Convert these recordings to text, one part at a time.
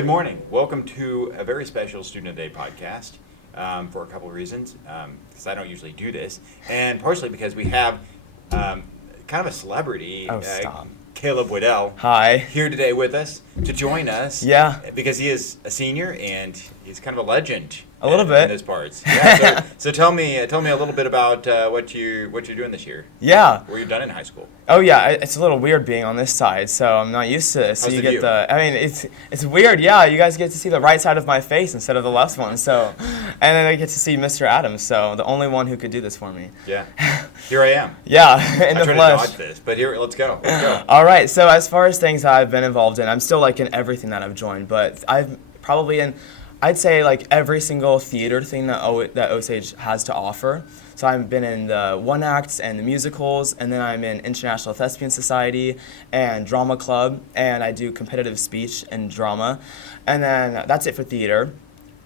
Good morning. Welcome to a very special Student Day podcast for a couple of reasons, because I don't usually do this, and partially because we have kind of a celebrity, Caleb Wedel, Hi. here today with us to join us. Yeah. Because he is a senior and he's kind of a legend. A little bit. In those parts. Yeah. So tell me a little bit about what you're doing this year. Yeah. What you've done in high school. Oh yeah, it's a little weird being on this side, so I'm not used to this. So How's you the get view? I mean, it's weird. Yeah, you guys get to see the right side of my face instead of the left one. So, and then I get to see Mr. Adams. So the only one who could do this for me. Yeah. Here I am. Yeah, in I the tried flesh. to dodge this, but here, let's go. All right. So as far as things that I've been involved in, I'm still like in everything that I've joined, but I've probably in, I'd say like every single theater thing that Osage has to offer. So I've been in the one acts and the musicals, and then I'm in International Thespian Society and Drama Club, and I do competitive speech and drama, and then that's it for theater.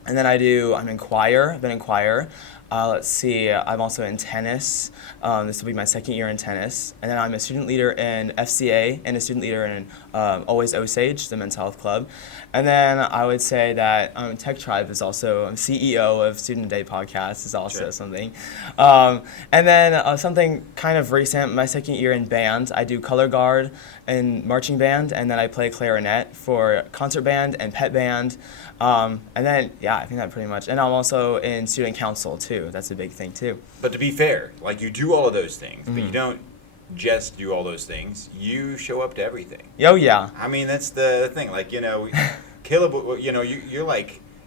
And then I'm in choir. I've been in choir. Let's see, I'm also in tennis. This will be my second year in tennis. And then I'm a student leader in FCA and a student leader in Always Osage, the men's health club. And then I would say that Tech Tribe is also, I'm CEO of Student Day Podcast is also something. And then something kind of recent, my second year in band, I do color guard and marching band, and then I play clarinet for concert band and pet band. And then, yeah, I think that pretty much. And I'm also in student council, too. That's a big thing, too. But to be fair, like you do all of those things, but you don't just do all those things. You show up to everything. Oh, yeah. I mean, that's the thing. Like, Caleb,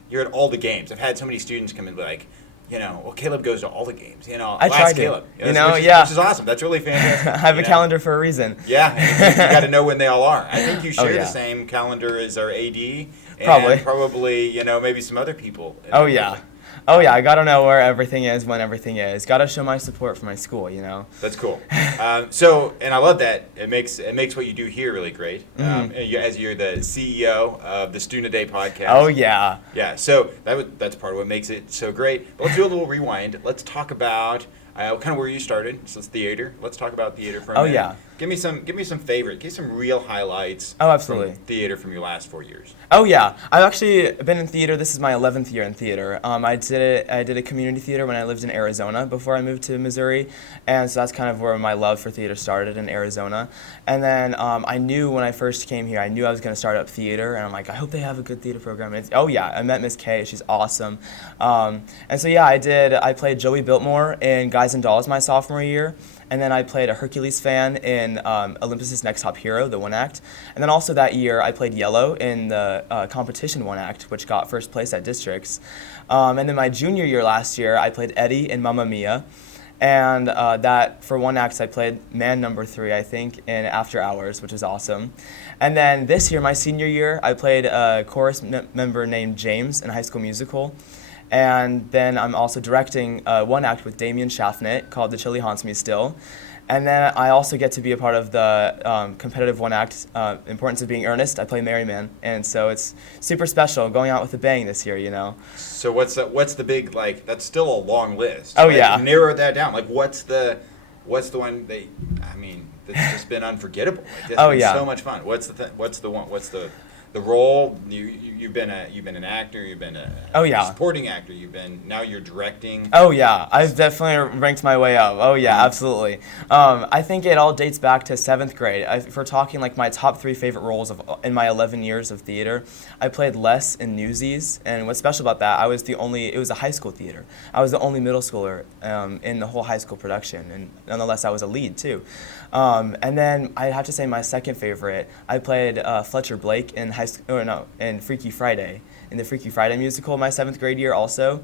you're at all the games. I've had so many students come in and be like, well, Caleb goes to all the games. I try to. Caleb. Which is awesome. That's really fantastic. I have a calendar for a reason. Yeah, and you got to know when they all are. I think you share the same calendar as our AD. And probably, maybe some other people. Oh, yeah. Oh, yeah, I got to know where everything is, when everything is. Got to show my support for my school, That's cool. And I love that. It makes what you do here really great. As you're the CEO of the Student Day Podcast. Oh, yeah. Yeah, so that's part of what makes it so great. But let's do a little rewind. Let's talk about kind of where you started. So it's theater. Let's talk about theater for a minute. Yeah. Give me some real highlights. Oh, absolutely. From theater from your last 4 years. Oh, yeah. I've actually been in theater. This is my 11th year in theater. I did a community theater when I lived in Arizona before I moved to Missouri, and so that's kind of where my love for theater started, in Arizona. And then I knew when I first came here, I knew I was going to start up theater, and I'm like, I hope they have a good theater program. And I met Miss Kay. She's awesome. And so, yeah, I played Joey Biltmore in Guys and Dolls my sophomore year. And then I played a Hercules fan in Olympus's Next Top Hero, the one act. And then also that year, I played Yellow in the competition one act, which got first place at districts. And then my junior year last year, I played Eddie in Mamma Mia. And that, for one act, I played man number 3, I think, in After Hours, which is awesome. And then this year, my senior year, I played a chorus member named James in High School Musical. And then I'm also directing one act with Damien Schaffnet called The Chili Haunts Me Still. And then I also get to be a part of the competitive one act, Importance of Being Earnest. I play Merryman, and so it's super special going out with a bang this year, So what's the big, like, that's still a long list. Oh, right? yeah. Narrow that down. Like, what's the one that's just been unforgettable. Like, been so much fun. What's the role? You've been an actor. You've been a supporting actor. Now you're directing. Oh yeah, I've definitely ranked my way up. Oh yeah, absolutely. I think it all dates back to 7th grade. If we're talking like my top 3 favorite roles in my 11 years of theater, I played Les in Newsies, and what's special about that, it was a high school theater. I was the only middle schooler in the whole high school production, and nonetheless I was a lead too. And then I have to say my second favorite, I played Fletcher Blake in Freaky Friday, in the Freaky Friday musical my 7th grade year also.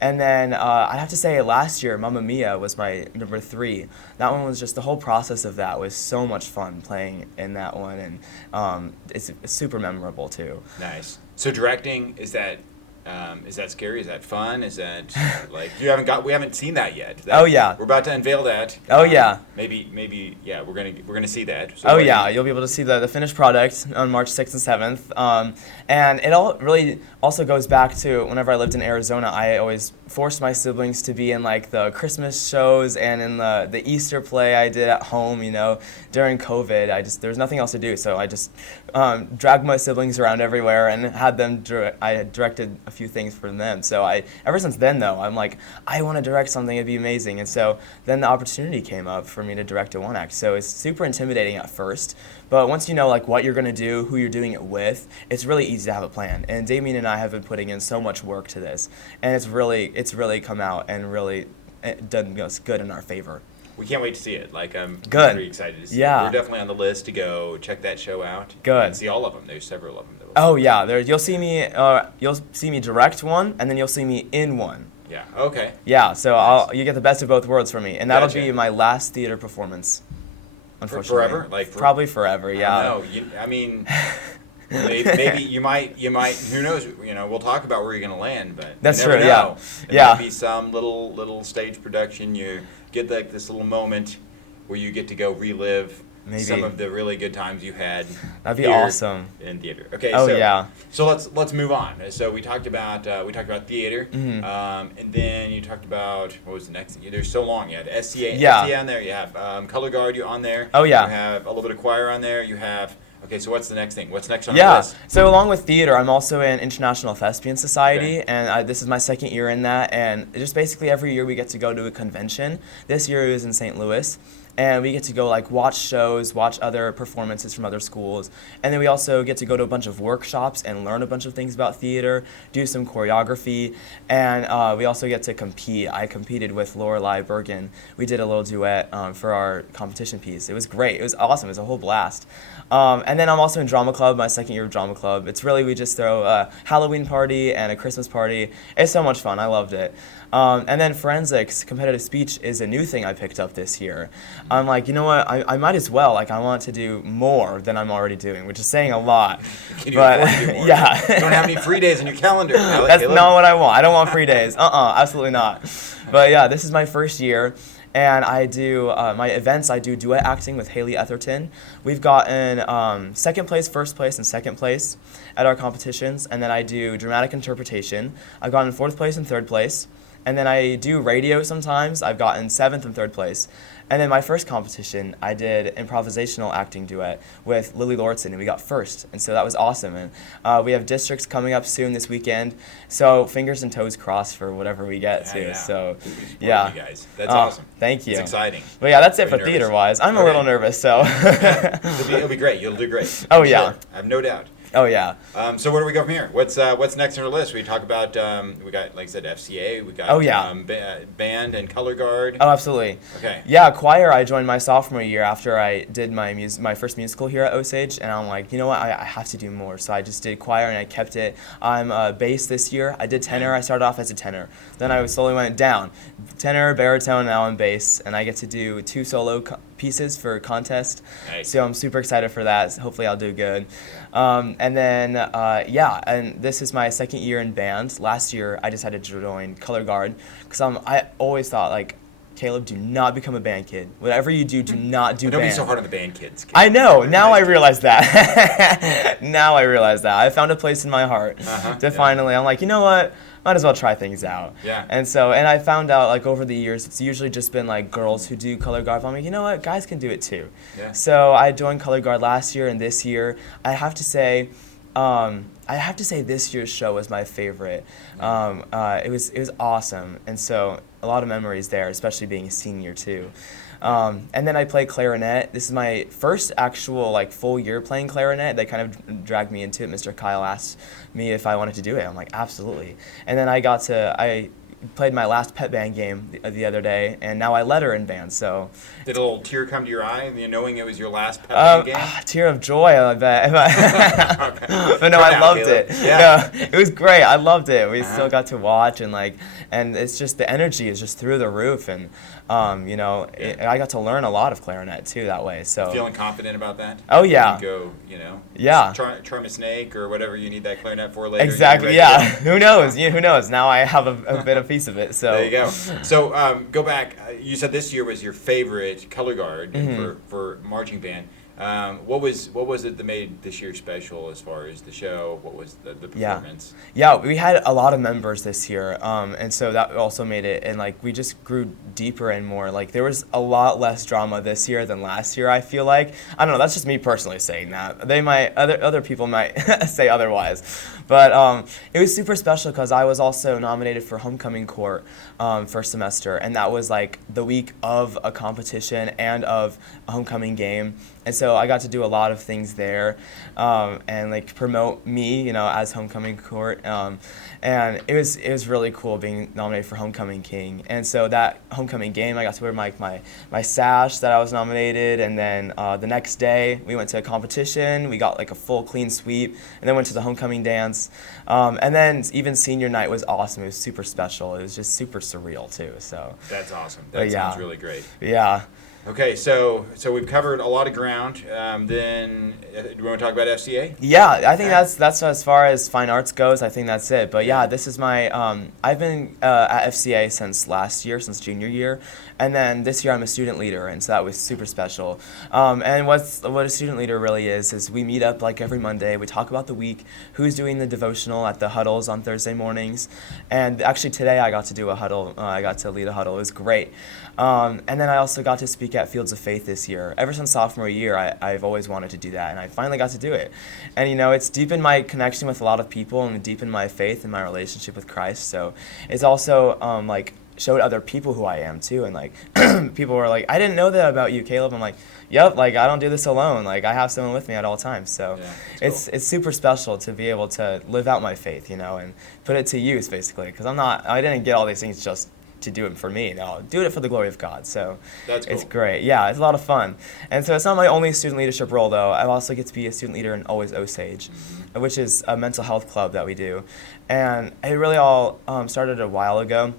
And then I'd have to say last year, Mamma Mia was my number 3. That one was just, the whole process of that was so much fun playing in that one, and it's super memorable too. Nice. So directing, is that Is that scary? Is that fun? Is that like we haven't seen that yet? Oh yeah. We're about to unveil that. Oh yeah. Maybe yeah. We're gonna see that. So you'll be able to see the finished product on March 6th and 7th. And it all really also goes back to whenever I lived in Arizona. I always forced my siblings to be in like the Christmas shows and in the Easter play I did at home. During COVID, there was nothing else to do, so I just dragged my siblings around everywhere and had them. I had directed a few things for them. So ever since then though, I'm like, I want to direct something. It'd be amazing. And so then the opportunity came up for me to direct a one-act. So it's super intimidating at first, but once you know like what you're going to do, who you're doing it with, it's really easy to have a plan. And Damien and I have been putting in so much work to this, and it's really come out and really done good in our favor. We can't wait to see it. Like, I'm good. Pretty excited to see it. Yeah. We're definitely on the list to go check that show out. Good. And see all of them. There's several of them. Oh yeah, you'll see me direct one, and then you'll see me in one. Yeah. Okay. Yeah. So nice. You get the best of both worlds from me, and that'll be my last theater performance. Unfortunately. Forever? Probably forever. Yeah. No. I mean. Maybe you might. Who knows? We'll talk about where you're going to land, but that's you never true. know. Yeah. Might be some little stage production. You get like this little moment where you get to go relive some of the really good times you had. That'd be awesome. In theater. Okay. Oh yeah. So let's move on. So we talked about theater, mm-hmm. And then you talked about what was the next? There's so long. You had SCA. Yeah. SCA on there. You have color guard. You on there. Oh yeah. You have a little bit of choir on there. You have. Okay, so what's the next thing? What's next on the list? So along with theater, I'm also in International Thespian Society, okay. and this is my second year in that, and just basically every year we get to go to a convention. This year it was in St. Louis, and we get to go like watch shows, watch other performances from other schools, and then we also get to go to a bunch of workshops and learn a bunch of things about theater, do some choreography, and we also get to compete. I competed with Lorelei Bergen. We did a little duet for our competition piece. It was great. It was awesome. It was a whole blast. And then I'm also in drama club, my second year of drama club. It's really, we just throw a Halloween party and a Christmas party. It's so much fun. I loved it. And then forensics, competitive speech, is a new thing I picked up this year. I'm like, you know what, I might as well. Like, I want to do more than I'm already doing, which is saying a lot. Can you afford to do more? Yeah. You don't have any free days in your calendar. That's not what I want. I don't want free days. Absolutely not. But yeah, this is my first year. And I do my events. I do duet acting with Haley Etherton. We've gotten second place, first place, and second place at our competitions. And then I do dramatic interpretation. I've gotten fourth place and third place. And then I do radio sometimes. I've gotten seventh and third place. And then my first competition, I did improvisational acting duet with Lily Lortzen, and we got first. And so that was awesome. And we have districts coming up soon this weekend. So fingers and toes crossed for whatever we get to. Yeah. So, yeah. You guys. That's awesome. Thank you. It's exciting. But yeah, that's it for theater-wise. I'm a little nervous, so. It'll be great. You'll do great. Oh, yeah. I have no doubt. Oh yeah. So where do we go from here? What's next on our list? We talk about we got, like I said, FCA. We got band and color guard. Oh, absolutely. Okay. Yeah, choir. I joined my sophomore year after I did my first musical here at Osage, and I'm like, you know what, I have to do more. So I just did choir and I kept it. I'm bass this year. I did tenor. I started off as a tenor. Then I slowly went down, tenor, baritone. Now I'm bass, and I get to do 2 solo pieces for contest. Nice. So I'm super excited for that. Hopefully I'll do good. And then, and this is my second year in band. Last year, I decided to join color guard because I always thought, like, Caleb, do not become a band kid. Whatever you do not do band. Don't be so hard on the band kids. I know. Now I realize that. Now I realize that. I found a place in my heart to finally, I'm like, you know what? Might as well try things out. Yeah. And I found out, like, over the years, it's usually just been, like, girls who do color guard. I'm like, you know what? Guys can do it, too. Yeah. So I joined color guard last year, and this year, I have to say this year's show was my favorite. It was awesome, and so a lot of memories there, especially being a senior, too. And then I play clarinet. This is my first actual full year playing clarinet. They kind of dragged me into it. Mr. Kyle asked me if I wanted to do it. I'm like, absolutely. And then I played my last pep band game the other day, and now I led her in band. So did a little tear come to your eye, knowing it was your last pep band game? Tear of joy, I bet. Okay. But no, I loved Caleb. it. Yeah. No, it was great. I loved it. We still got to watch, and it's just the energy is just through the roof, and I got to learn a lot of clarinet too that way. So feeling confident about that? Oh yeah. You Yeah. Charm a snake or whatever you need that clarinet for later. Exactly. Yeah. Who knows? Who knows? Now I have a bit of piece of it. So there you go. So go back. You said this year was your favorite color guard for marching band. What was it that made this year special as far as the show? What was the performance? Yeah, we had a lot of members this year, and so that also made it, and we just grew deeper and more. There was a lot less drama this year than last year, I feel like. I don't know, that's just me personally saying that. Other people might say otherwise. But it was super special because I was also nominated for homecoming court first semester, and that was the week of a competition and of a homecoming game. And so I got to do a lot of things there, and promote me, as homecoming court. And it was really cool being nominated for homecoming king. And so that homecoming game, I got to wear my sash that I was nominated. And then the next day, we went to a competition. We got a full clean sweep, and then went to the homecoming dance. And then even senior night was awesome. It was super special. It was just super surreal too. So that's awesome. That sounds really great. Yeah. Okay, so we've covered a lot of ground. Then, do you want to talk about FCA? Yeah, I think that's as far as fine arts goes. I think that's it. But yeah, this is my. I've been at FCA since last year, since junior year, and then this year I'm a student leader, and so that was super special. And what a student leader really is we meet up every Monday. We talk about the week, who's doing the devotional at the huddles on Thursday mornings, and actually today I got to do a huddle. I got to lead a huddle. It was great. And then I also got to speak at Fields of Faith this year. Ever since sophomore year, I've always wanted to do that, and I finally got to do it. And it's deepened my connection with a lot of people and deepened my faith and my relationship with Christ. So it's also showed other people who I am too, and people were like, I didn't know that about you, Caleb. I'm like, yep, I don't do this alone. I have someone with me at all times. So it's super special to be able to live out my faith, and put it to use basically, because I didn't get all these things just to do it for me. No, do it for the glory of God. So that's cool. It's great. Yeah, it's a lot of fun. And so it's not my only student leadership role, though. I also get to be a student leader in Always Osage, which is a mental health club that we do. And it really all started a while ago,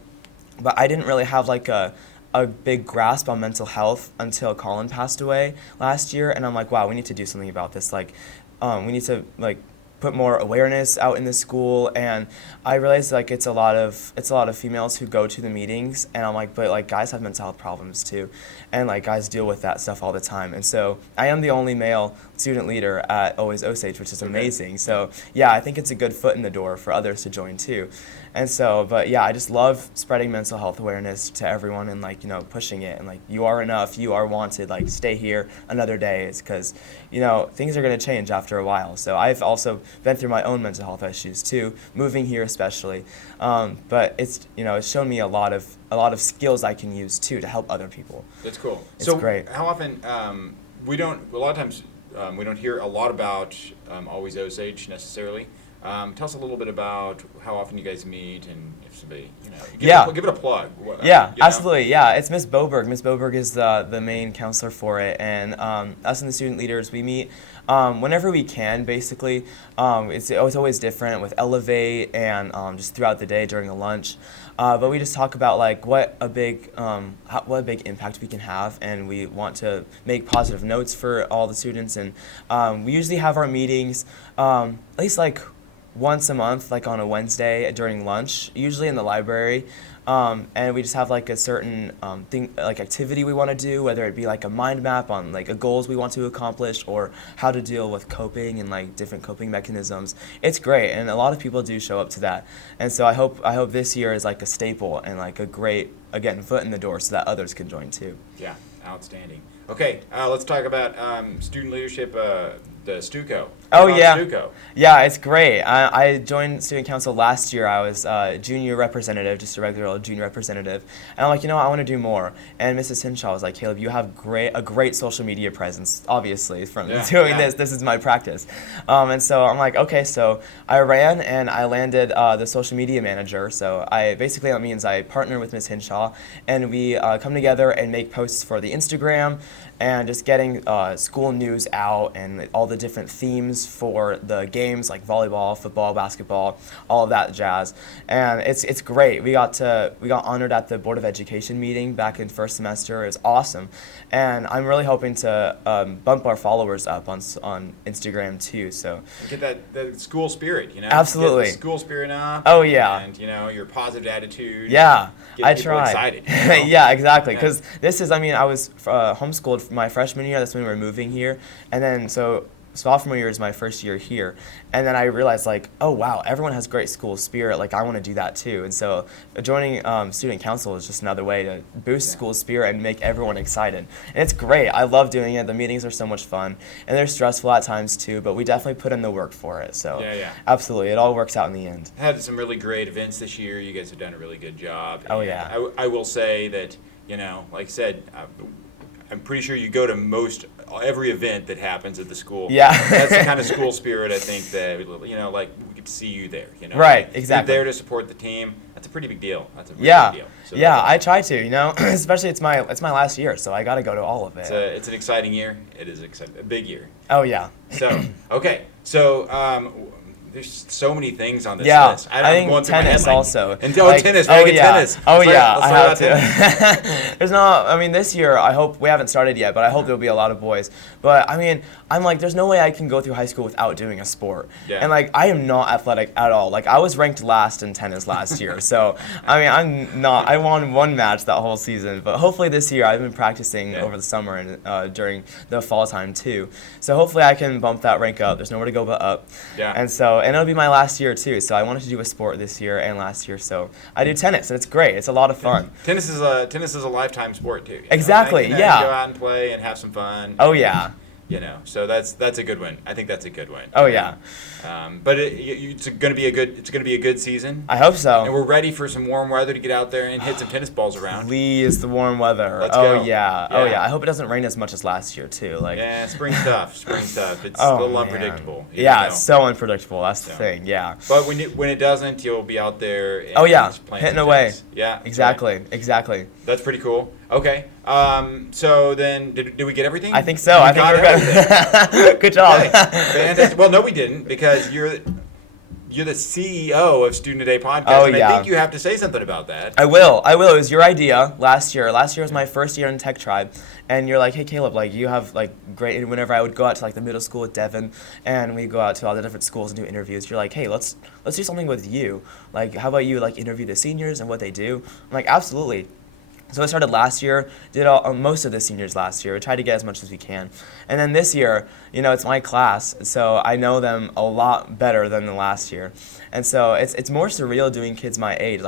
but I didn't really have a big grasp on mental health until Colin passed away last year. And I'm like, wow, we need to do something about this. We need to put more awareness out in the school. And I realized it's a lot of females who go to the meetings, and I'm like, but guys have mental health problems too, and guys deal with that stuff all the time. And so I am the only male student leader at Always Osage, which is amazing. So yeah, I think it's a good foot in the door for others to join too. And so, but yeah, I just love spreading mental health awareness to everyone, and pushing it, and you are enough, you are wanted, stay here another day. It's because things are going to change after a while. So I've also been through my own mental health issues too, moving here especially. But it's it's shown me a lot of skills I can use too to help other people. That's cool. It's great. How often we don't hear a lot about Always Osage necessarily. Tell us a little bit about how often you guys meet, and if somebody, give it a plug. Absolutely. Yeah, it's Miss Boberg. Miss Boberg is the main counselor for it, and us and the student leaders, we meet whenever we can, basically. It's always different with Elevate and just throughout the day during a lunch. But we just talk about what a big impact we can have, and we want to make positive notes for all the students. And we usually have our meetings at least once a month, on a Wednesday during lunch, usually in the library. And we just have a certain thing, activity we want to do, whether it be a mind map on a goals we want to accomplish, or how to deal with coping and different coping mechanisms. It's great, and a lot of people do show up to that. And so I hope this year is a staple and a great, again, foot in the door so that others can join too. Yeah, outstanding. Okay, let's talk about student leadership. Stuco. Oh yeah, Stuco. yeah, it's great. I joined student council last year. I was junior representative, just a regular old junior representative, and I'm like, I want to do more. And Mrs. Hinshaw was like, Caleb, you have a great social media presence, obviously from doing this. This is my practice, and so I'm like, okay. So I ran and I landed the social media manager. So basically that means I partner with Ms. Hinshaw, and we come together and make posts for the Instagram, and just getting school news out and all the different themes for the games like volleyball, football, basketball, all of that jazz. And it's great. We got honored at the Board of Education meeting back in first semester. It was awesome. And I'm really hoping to bump our followers up on Instagram too. So get that school spirit, Absolutely. Get the school spirit up. Oh yeah. And your positive attitude. Yeah. Get I people try. Excited, Yeah, exactly. Because this is, I was homeschooled my freshman year. That's when we were moving here, and then so sophomore year is my first year here, and then I realized oh wow, everyone has great school spirit. I want to do that too, and so joining student council is just another way to boost school spirit and make everyone excited. And it's great. I love doing it. The meetings are so much fun, and they're stressful at times too, but we definitely put in the work for it. So absolutely, it all works out in the end. Had some really great events this year. You guys have done a really good job. Oh yeah. I will say that like I said, I'm pretty sure you go to every event that happens at the school. Yeah. That's the kind of school spirit I think that, we get to see you there. Right, exactly. You're there to support the team. That's a pretty big deal. That's a really big deal. So I try to, especially it's my last year, so I got to go to all of it. It's an exciting year. It is a big year. Oh, yeah. So, okay. So, there's so many things on this list. I think tennis also. And tennis. Tennis. Oh yeah, I have to. There's this year I hope, we haven't started yet, but I hope there'll be a lot of boys. But I'm like, there's no way I can go through high school without doing a sport. Yeah. And I am not athletic at all. I was ranked last in tennis last year. So, I'm not, I won one match that whole season. But hopefully this year, I've been practicing over the summer and during the fall time too. So hopefully I can bump that rank up. There's nowhere to go but up. Yeah. And it'll be my last year too. So I wanted to do a sport this year and last year. So I do tennis, and it's great. It's a lot of fun. Tennis is a lifetime sport too. Exactly. You go out and play and have some fun. Oh yeah. So that's a good one. I think that's a good one. Oh yeah. But it's going to be a good season. I hope so. And we're ready for some warm weather to get out there and hit some tennis balls around. Please, the warm weather. Let's go. Yeah. Oh yeah. I hope it doesn't rain as much as last year too. Yeah, spring's tough. It's a little unpredictable. It's so unpredictable. That's the thing. Yeah. But when it doesn't, you'll be out there. And playing hitting away. Tennis. Yeah. Exactly. Right. Exactly. That's pretty cool. Okay. So then, did we get everything? I think so. I think we're good. Good job. Okay. Fantastic. Well, no, we didn't, because you're the CEO of Student Today Podcast, and I think you have to say something about that. I will. It was your idea last year. Last year was my first year in Tech Tribe, and you're like, hey, Caleb, you have great. Whenever I would go out to the middle school with Devin, and we go out to all the different schools and do interviews, you're like, hey, let's do something with you. How about you interview the seniors and what they do? I'm like, absolutely. So I started last year, did most of the seniors last year. We tried to get as much as we can. And then this year, it's my class, so I know them a lot better than the last year. And so it's more surreal doing kids my age.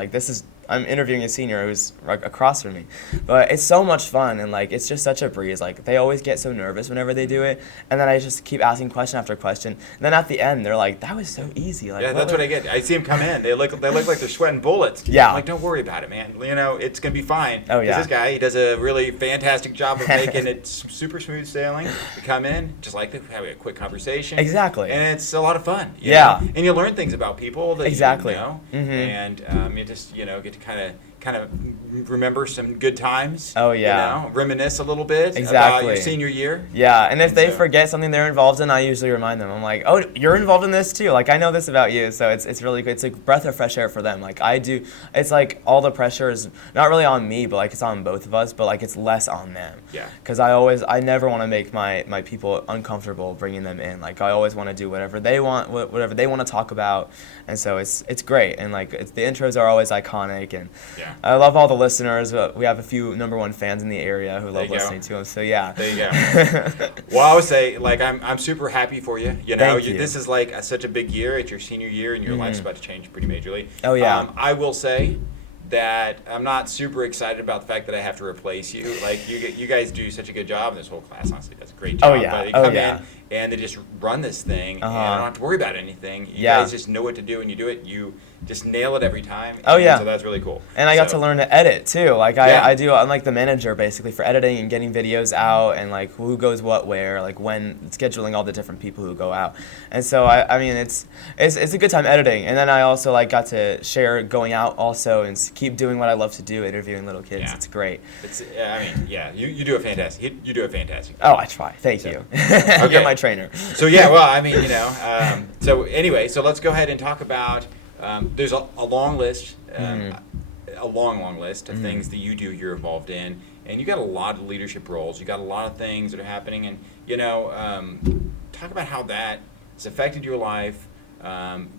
I'm interviewing a senior who's across from me. But it's so much fun, and it's just such a breeze. They always get so nervous whenever they do it, and then I just keep asking question after question. And then at the end, they're like, that was so easy. That's what I get. I see them come in. They look like they're sweating bullets. Yeah. I'm like, don't worry about it, man. It's going to be fine. Oh, yeah. This guy, he does a really fantastic job of making it super smooth sailing. You come in, just have a quick conversation. Exactly. And it's a lot of fun. You know? And you learn things about people that exactly. you know. Mm-hmm. And you just, get to kind of remember some good times. Oh yeah. Reminisce a little bit exactly. about your senior year. Yeah, and if they forget something they're involved in, I usually remind them. I'm like, oh, you're involved in this too. I know this about you, so it's really good. It's a breath of fresh air for them. I do. It's all the pressure is not really on me, but it's on both of us. But it's less on them. Yeah. Because I never want to make my people uncomfortable bringing them in. I always want to do whatever they want, whatever they want to talk about, and so it's great. And the intros are always iconic, and I love all the listeners. We have a few #1 fans in the area who love listening to them. So yeah. There you go. Well, I would say I'm super happy for you. Thank you. This is such a big year. It's your senior year, and your life's about to change pretty majorly. Oh yeah. I will say that I'm not super excited about the fact that I have to replace you. You guys do such a good job, and this whole class honestly does a great job. Oh yeah. But you come in, and they just run this thing, and I don't have to worry about anything. You Yeah. guys just know what to do, and you do it. You just nail it every time. Oh, yeah. So that's really cool. And I got to learn to edit too. Like Yeah. I'm like the manager basically for editing and getting videos out and like who goes what where, like when scheduling all the different people who go out. And so I mean it's a good time editing. And then I also like got to share going out also and keep doing what I love to do, interviewing little kids. Yeah. It's great. I mean, yeah, you do a fantastic. You do a fantastic. Oh, I try. Thank you. You're my trainer. So yeah, well, I mean, so anyway, so let's go ahead and talk about. There's a long list, a long list of things that you do. You're involved in, and you got a lot of leadership roles. You got a lot of things that are happening, and talk about how that has affected your life,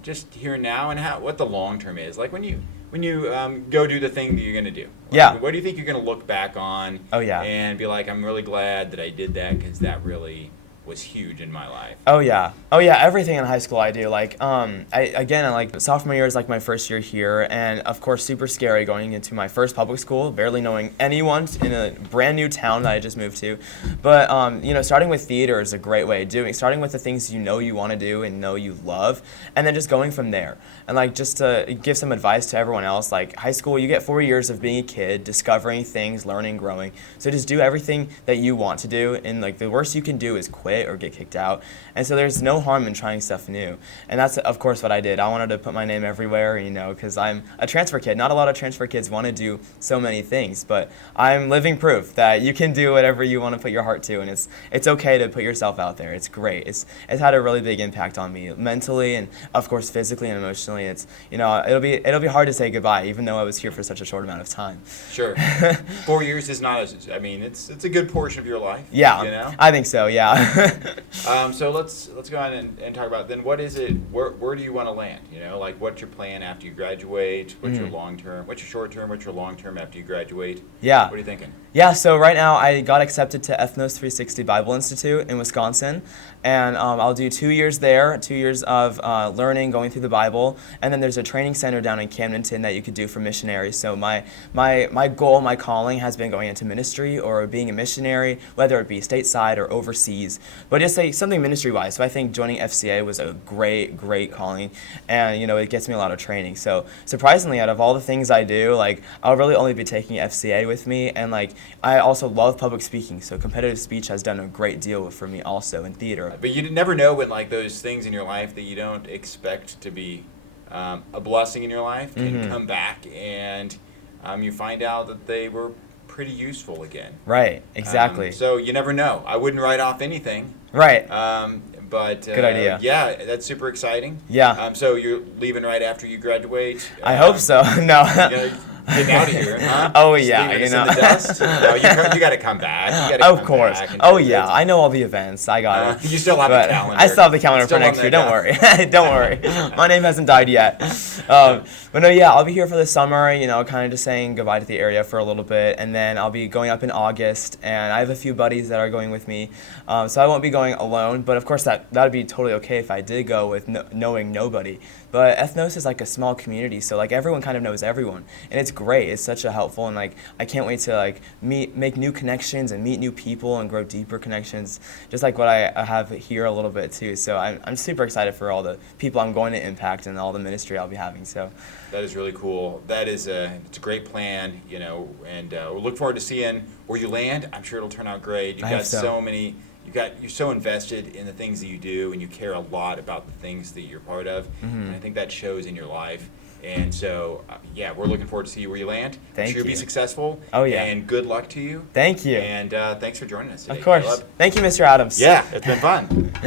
just here and now, and what the long term is. Like when you go do the thing that you're going to do. Like, Yeah. What do you think you're going to look back on? Oh, yeah. And be like, I'm really glad that I did that because that really was huge in my life. Oh yeah, everything in high school I do. Like, like sophomore year is like my first year here, and of course super scary going into my first public school, barely knowing anyone in a brand new town that I just moved to. But starting with theater is a great way of doing. Starting with the things you want to do and know you love, and then just going from there. And like just to give some advice to everyone else, like high school, you get 4 years of being a kid, discovering things, learning, growing. So just do everything that you want to do, and like the worst you can do is quit or get kicked out. And so there's no harm in trying stuff new. And that's, of course, what I did. I wanted to put my name everywhere, because I'm a transfer kid. Not a lot of transfer kids want to do so many things, but I'm living proof that you can do whatever you want to put your heart to, and it's okay to put yourself out there. It's great. It's had a really big impact on me mentally and, of course, physically and emotionally. It's, it'll be hard to say goodbye, even though I was here for such a short amount of time. Sure. 4 years is not it's a good portion of your life. Yeah, I think so, yeah. So let's go on and talk about then what is it, where do you want to land? Like what's your plan after you graduate? What's your long term? What's your short term? What's your long term after you graduate? Yeah. What are you thinking? Yeah, so right now I got accepted to Ethnos 360 Bible Institute in Wisconsin, and I'll do 2 years there, 2 years of learning, going through the Bible, and then there's a training center down in Camdenton that you could do for missionaries. So my goal, my calling has been going into ministry or being a missionary, whether it be stateside or overseas, but just like something ministry-wise. So I think joining FCA was a great calling, and it gets me a lot of training. So surprisingly, out of all the things I do, like I'll really only be taking FCA with me, and like I also love public speaking, so competitive speech has done a great deal for me also in theater. But you never know when like those things in your life that you don't expect to be a blessing in your life can come back, and you find out that they were pretty useful again. Right, exactly. So you never know. I wouldn't write off anything. Right. But good idea. Yeah, that's super exciting. Yeah. So you're leaving right after you graduate? I hope so. No. Getting out of here, huh? Oh yeah, in the dust? No, you got to come back. Of course. Oh yeah, I know all the events. I got it. You still have the calendar. I still have the calendar for next year. Don't worry. Don't worry. My name hasn't died yet. But no, yeah, I'll be here for the summer. Kind of just saying goodbye to the area for a little bit, and then I'll be going up in August. And I have a few buddies that are going with me, so I won't be going alone. But of course, that'd be totally okay if I did go with knowing nobody. But Ethnos is like a small community, so like everyone kind of knows everyone, and it's great. It's such a helpful, and like I can't wait to like make new connections and meet new people and grow deeper connections, just like what I have here a little bit too. So I'm super excited for all the people I'm going to impact and all the ministry I'll be having. So that is really cool. That is it's a great plan, and we'll look forward to seeing where you land. I'm sure it'll turn out great. You've got so many. You're so invested in the things that you do, and you care a lot about the things that you're part of, and I think that shows in your life. And so, we're looking forward to see where you land. Thank you. You'll be successful. Oh, yeah. And good luck to you. Thank you. And thanks for joining us today. Of course. Thank you, Mr. Adams. Yeah, it's been fun.